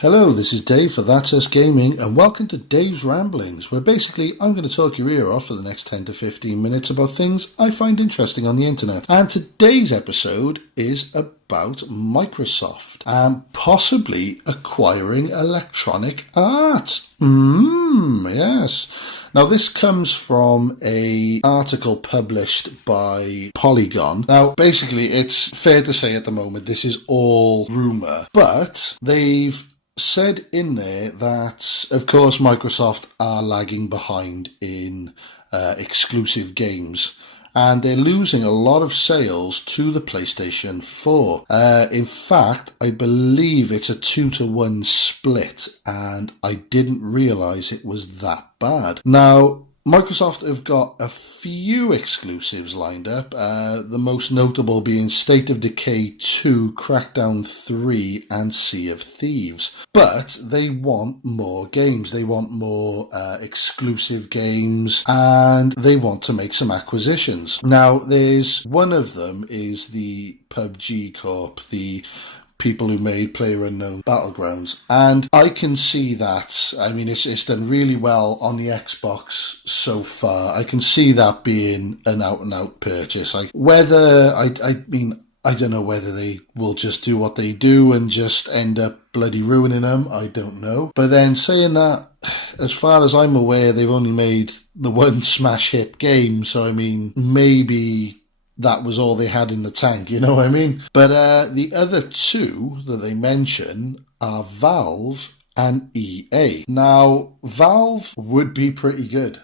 Hello, this is Dave for That's Us Gaming, and welcome to Dave's Ramblings, where basically I'm going to talk your ear off for the next 10 to 15 minutes about things I find interesting on the internet. And today's episode is about Microsoft and possibly acquiring Electronic Arts. Yes. Now this comes from an article published by Polygon. Now basically it's fair to say at the moment this is all rumour, but they've said in there that, of course, Microsoft are lagging behind in exclusive games, and they're losing a lot of sales to the PlayStation 4. In fact, I believe it's a 2-to-1 split, and I didn't realise it was that bad. Now, Microsoft have got a few exclusives lined up, the most notable being State of Decay 2, Crackdown 3 and Sea of Thieves. But they want more games, they want more exclusive games, and they want to make some acquisitions. Now, there's one of them is the PUBG Corp, the people who made PlayerUnknown Battlegrounds, and I can see that. I mean, it's done really well on the Xbox so far. I can see that being an out-and-out purchase. I don't know whether they will just do what they do and just end up bloody ruining them. I don't know. But then saying that, as far as I'm aware, they've only made the one smash hit game, so I mean, maybe that was all they had in the tank, you know what I mean? But the other two that they mention are Valve and EA. Now, Valve would be pretty good.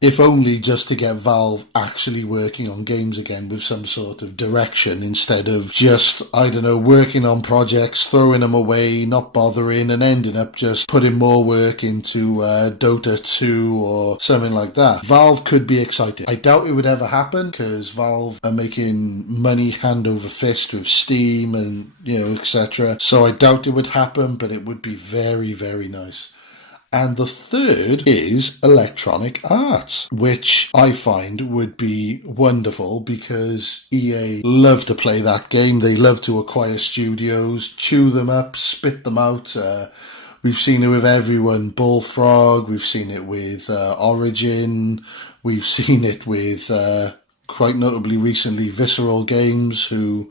If only just to get Valve actually working on games again with some sort of direction instead of just, I don't know, working on projects, throwing them away, not bothering, and ending up just putting more work into Dota 2 or something like that. Valve could be exciting. I doubt it would ever happen because Valve are making money hand over fist with Steam and, etc. So I doubt it would happen, but it would be very, very nice. And the third is Electronic Arts, which I find would be wonderful because EA love to play that game. They love to acquire studios, chew them up, spit them out. We've seen it with everyone. Bullfrog, we've seen it with Origin, we've seen it with, quite notably recently, Visceral Games, who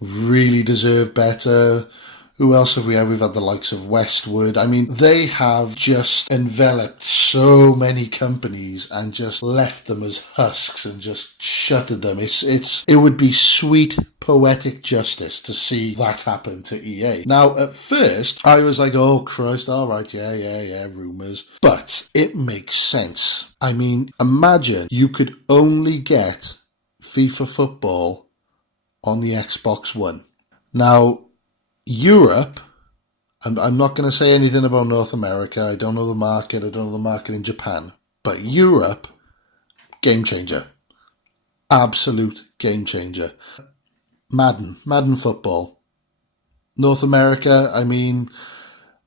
really deserve better. Who else have we had? We've had the likes of Westwood. I mean, they have just enveloped so many companies and just left them as husks and just shuttered them. It would be sweet poetic justice to see that happen to EA. Now, at first, I was like, oh Christ, all right, yeah, rumours. But it makes sense. I mean, imagine you could only get FIFA Football on the Xbox One. Now, Europe, and I'm not going to say anything about North America, I don't know the market, I don't know the market in Japan, but Europe, game changer. Absolute game changer. Madden football. North America, I mean,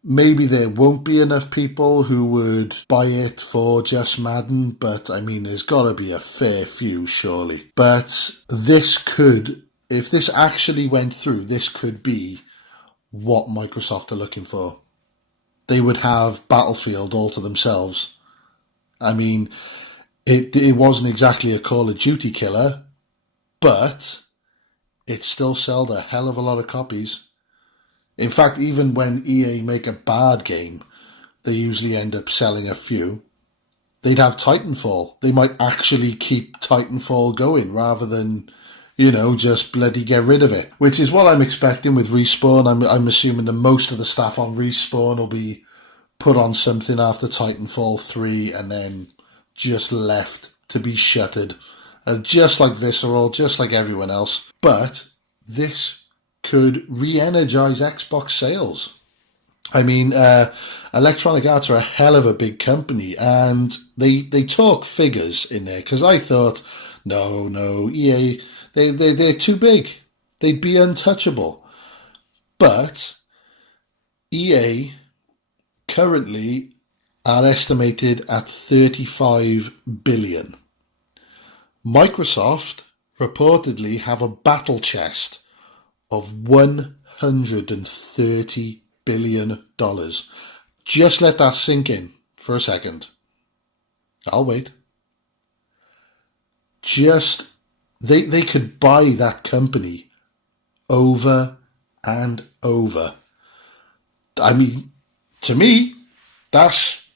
maybe there won't be enough people who would buy it for just Madden, but I mean, there's got to be a fair few, surely. But this could, if this actually went through, this could be what Microsoft are looking for. They would have Battlefield all to themselves. I mean, it wasn't exactly a Call of Duty killer, but it still sold a hell of a lot of copies. In fact, even when EA make a bad game, they usually end up selling a few. They'd have Titanfall. They might actually keep Titanfall going rather than, just bloody get rid of it. Which is what I'm expecting with Respawn. I'm assuming that most of the staff on Respawn will be put on something after Titanfall 3 and then just left to be shuttered. Just like Visceral, just like everyone else. But this could re-energize Xbox sales. I mean, Electronic Arts are a hell of a big company, and they talk figures in there, because I thought, no, EA, they're too big. They'd be untouchable. But EA currently are estimated at 35 billion. Microsoft reportedly have a battle chest of 130 billion. Just let that sink in for a second. I'll wait. Just, they could buy that company over and over. I mean, to me, that's,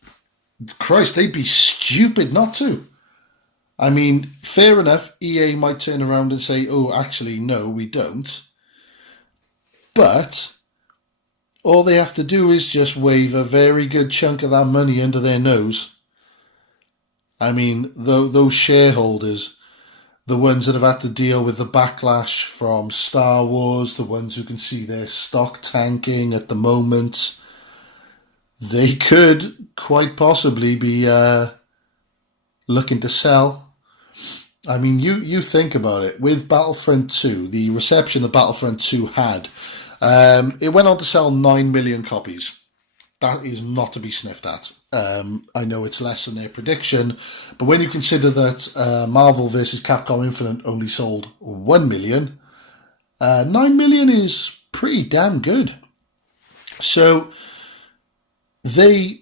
Christ, they'd be stupid not to. I mean, fair enough, EA might turn around and say, oh, actually, no, we don't. But all they have to do is just wave a very good chunk of that money under their nose. I mean, those shareholders, the ones that have had to deal with the backlash from Star Wars, the ones who can see their stock tanking at the moment, they could quite possibly be looking to sell. I mean, you think about it. With Battlefront 2, the reception that Battlefront 2 had, it went on to sell 9 million copies. That is not to be sniffed at. I know it's less than their prediction, but when you consider that Marvel vs. Capcom Infinite only sold 1 million, 9 million is pretty damn good. So they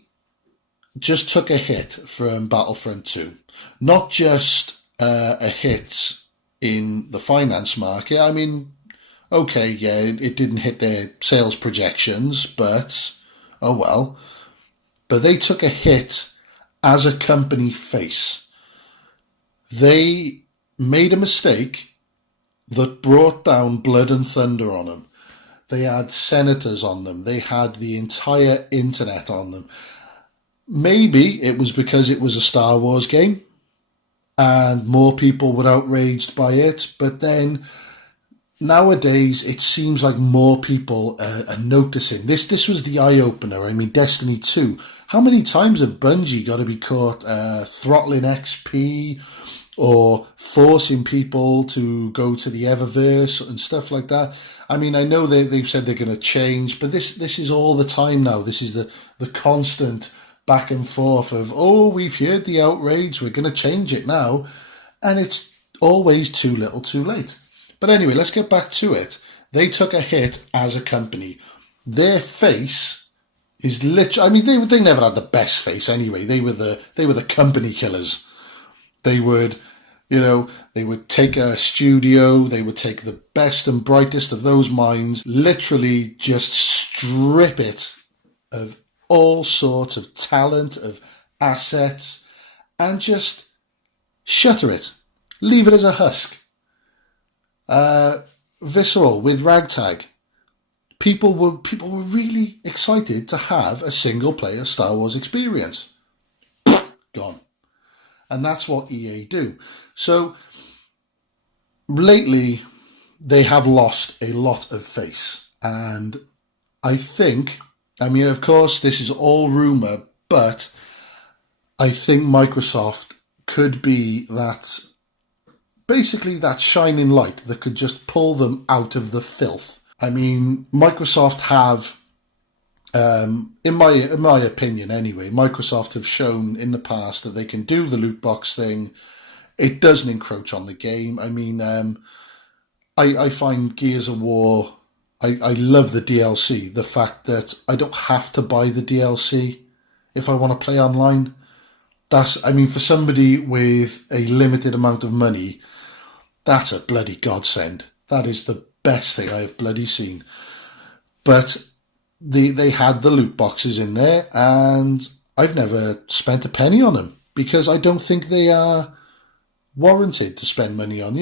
just took a hit from Battlefront 2. Not just a hit in the finance market. I mean, okay, yeah, it didn't hit their sales projections, but oh well. But they took a hit as a company face. They made a mistake that brought down blood and thunder on them. They had senators on them. They had the entire internet on them. Maybe it was because it was a Star Wars game and more people were outraged by it. But then nowadays it seems like more people are noticing. This was the eye-opener. I mean, Destiny 2. How many times have Bungie got to be caught throttling XP or forcing people to go to the Eververse and stuff like that? I mean, I know they've said they're going to change, but this is all the time now. This is the constant back and forth of, oh, we've heard the outrage, we're going to change it now. And it's always too little too late. But anyway, let's get back to it. They took a hit as a company. Their face is literally, I mean, they never had the best face anyway. They were the company killers. They would, they would take a studio, they would take the best and brightest of those minds, literally just strip it of all sorts of talent, of assets, and just shutter it. Leave it as a husk. Visceral with Ragtag. People were really excited to have a single player Star Wars experience. Gone. And that's what EA do. So lately they have lost a lot of face. And I think, I mean, of course, this is all rumor, but I think Microsoft could be that, basically that shining light that could just pull them out of the filth. I mean, Microsoft have, in my opinion anyway, Microsoft have shown in the past that they can do the loot box thing. It doesn't encroach on the game. I mean, I find Gears of War, I love the DLC. The fact that I don't have to buy the DLC if I want to play online. That's, I mean, for somebody with a limited amount of money, that's a bloody godsend. That is the best thing I have bloody seen. But they had the loot boxes in there, and I've never spent a penny on them because I don't think they are warranted to spend money on.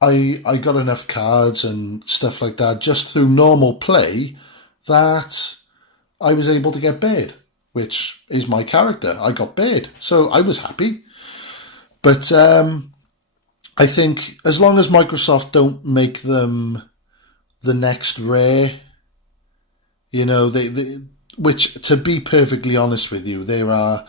I got enough cards and stuff like that just through normal play that I was able to get Baird, which is my character. I got Baird, so I was happy. But I think as long as Microsoft don't make them the next Rare, which, to be perfectly honest with you, there are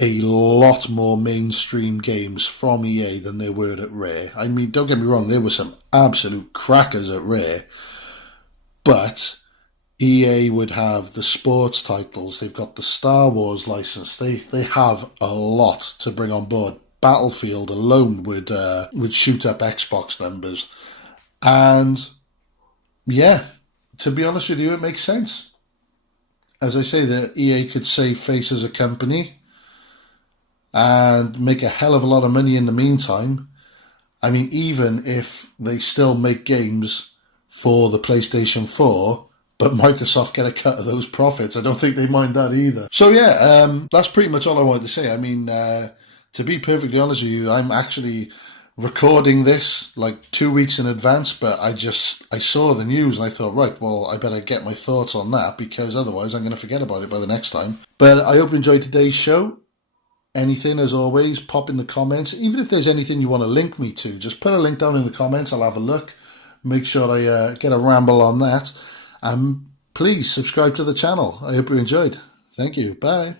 a lot more mainstream games from EA than there were at Rare. I mean, don't get me wrong, there were some absolute crackers at Rare, but EA would have the sports titles, they've got the Star Wars license, they have a lot to bring on board. Battlefield alone would shoot up Xbox numbers. And yeah, to be honest with you, it makes sense. as I say, the EA could save face as a company and make a hell of a lot of money in the meantime. I mean, even if they still make games for the PlayStation 4, but Microsoft get a cut of those profits, I don't think they mind that either. So yeah, that's pretty much all I wanted to say. I mean, to be perfectly honest with you, I'm actually recording this like 2 weeks in advance, but I saw the news and I thought, right, well, I better get my thoughts on that because otherwise I'm going to forget about it by the next time. But I hope you enjoyed today's show. Anything, as always, pop in the comments. Even if there's anything you want to link me to, just put a link down in the comments. I'll have a look. Make sure I get a ramble on that. And please subscribe to the channel. I hope you enjoyed. Thank you. Bye.